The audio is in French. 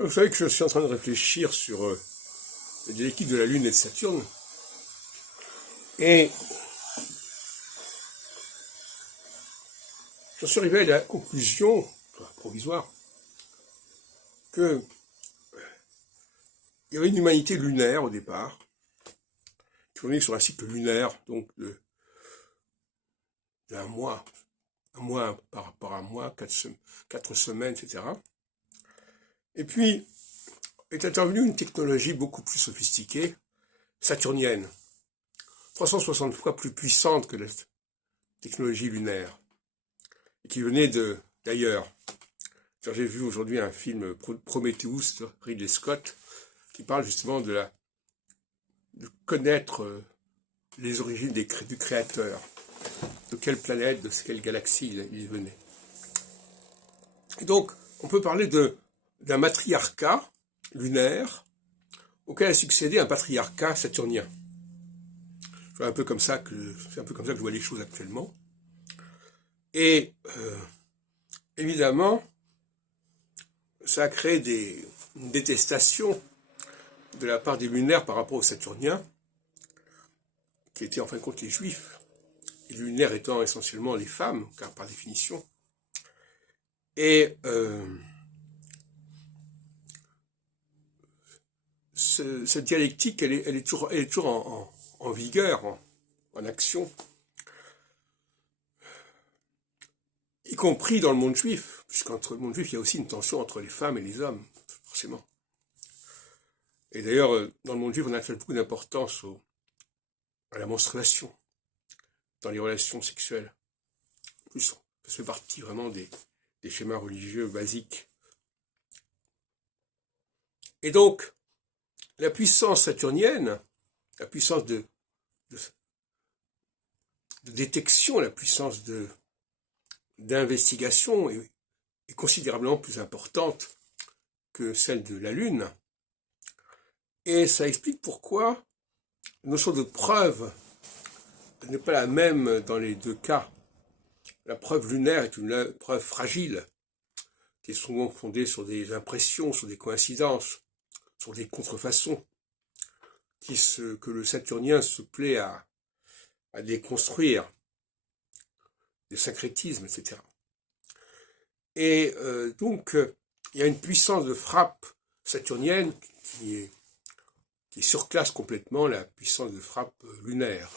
Vous savez que je suis en train de réfléchir sur les dialectiques de la Lune et de Saturne. Et j'en suis arrivé à la conclusion, provisoire, que il y avait une humanité lunaire au départ, qui tournait sur un cycle lunaire, donc d'un mois, un mois par rapport à un mois, 4 semaines, etc. Et puis est intervenue une technologie beaucoup plus sophistiquée, saturnienne, 360 fois plus puissante que la technologie lunaire, et qui venait d'ailleurs. J'ai vu aujourd'hui un film Prometheus de Ridley Scott qui parle justement de connaître les origines du créateur, de quelle planète, de quelle galaxie il venait. Et donc, on peut parler d'un matriarcat lunaire auquel a succédé un patriarcat saturnien. C'est un peu comme ça que je vois les choses actuellement. Et évidemment, ça a créé une détestation de la part des lunaires par rapport aux saturniens, qui étaient en fin de compte les juifs, et les lunaires étant essentiellement les femmes, car par définition. Et cette dialectique, elle est toujours en vigueur, en action, y compris dans le monde juif, puisqu'entre le monde juif, il y a aussi une tension entre les femmes et les hommes, forcément. Et d'ailleurs, dans le monde juif, on attache beaucoup d'importance à la menstruation, dans les relations sexuelles. En plus, ça fait partie vraiment des schémas religieux basiques. Et donc, la puissance saturnienne, la puissance de détection, la puissance d'investigation est considérablement plus importante que celle de la Lune. Et ça explique pourquoi la notion de preuve n'est pas la même dans les deux cas. La preuve lunaire est une preuve fragile, qui est souvent fondée sur des impressions, sur des coïncidences, sur des contrefaçons, que le saturnien se plaît à déconstruire, des syncrétismes, etc. Et donc, il y a une puissance de frappe saturnienne qui surclasse complètement la puissance de frappe lunaire.